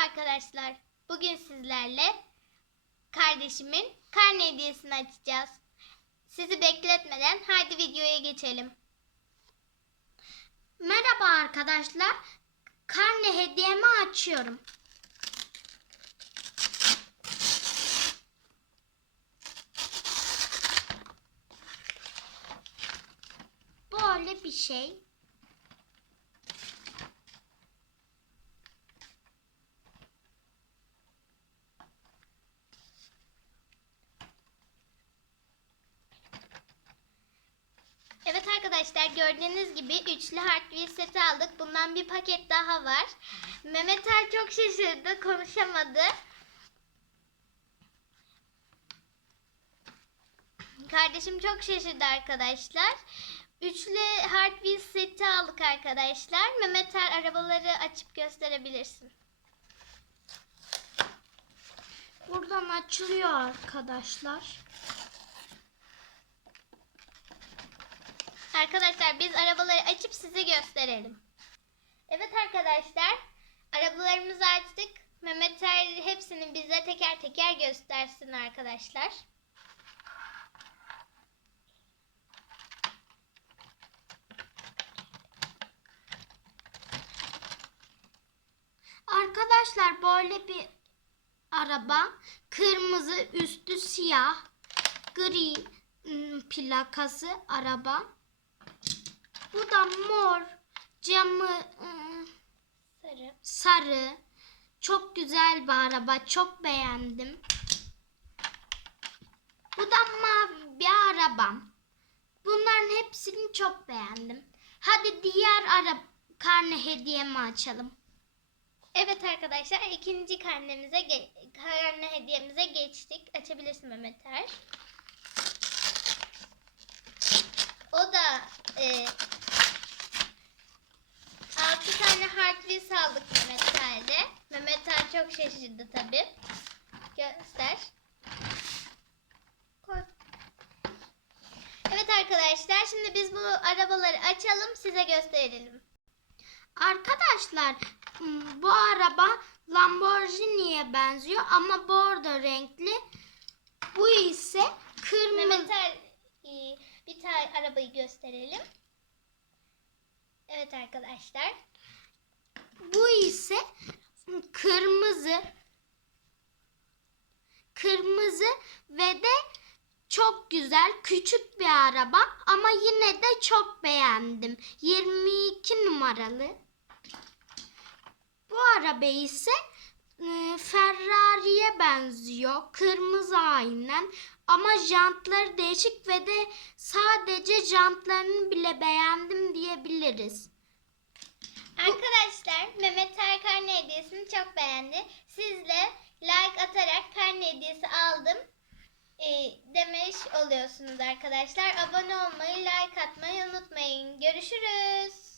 arkadaşlar. Bugün sizlerle kardeşimin karne hediyesini açacağız. Sizi bekletmeden haydi videoya geçelim. Merhaba arkadaşlar. Karne hediyemi açıyorum. Böyle bir şey. Evet arkadaşlar gördüğünüz gibi üçlü Wheels seti aldık. Bundan bir paket daha var. Mehmet Er çok şaşırdı, konuşamadı. Kardeşim çok şaşırdı arkadaşlar. Üçlü Wheels seti aldık arkadaşlar. Mehmet Er arabaları açıp gösterebilirsin. Buradan açılıyor arkadaşlar. Arkadaşlar biz arabaları açıp size gösterelim. Evet arkadaşlar arabalarımızı açtık. Mehmet Er hepsini bize teker teker göstersin arkadaşlar. Arkadaşlar böyle bir araba. Kırmızı üstü siyah. Gri ım, plakası araba. Bu da mor. Camı ım, Sarı. sarı. Çok güzel bir araba. Çok beğendim. Bu da mavi bir arabam. Bunların hepsini çok beğendim. Hadi diğer araba karne hediyemi açalım. Evet arkadaşlar ikinci karnemize karne hediyemize geçtik. Açabilirsin Mehmet Er. O da e, 6 tane Hard Wheels aldık Mehmet Er'de. Mehmet Şaşırdı tabi. Göster. Koy. Evet arkadaşlar şimdi biz bu arabaları açalım size gösterelim. Arkadaşlar bu araba Lamborghini'ye benziyor ama bordo renkli. Bu ise kırmızı. Mehmet e, bir tane arabayı gösterelim. Evet arkadaşlar. Bu ise kırmızı. Kırmızı ve de çok güzel küçük bir araba ama yine de çok beğendim. 22 numaralı. Bu araba ise e, Ferrari'ye benziyor. Kırmızı aynen. Ama jantları değişik ve de sadece jantlarını bile beğendim diyebiliriz. Arkadaşlar Mehmet Er karne hediyesini çok beğendi. Siz de like atarak karne hediyesi aldım e, demiş oluyorsunuz arkadaşlar. Abone olmayı, like atmayı unutmayın. Görüşürüz.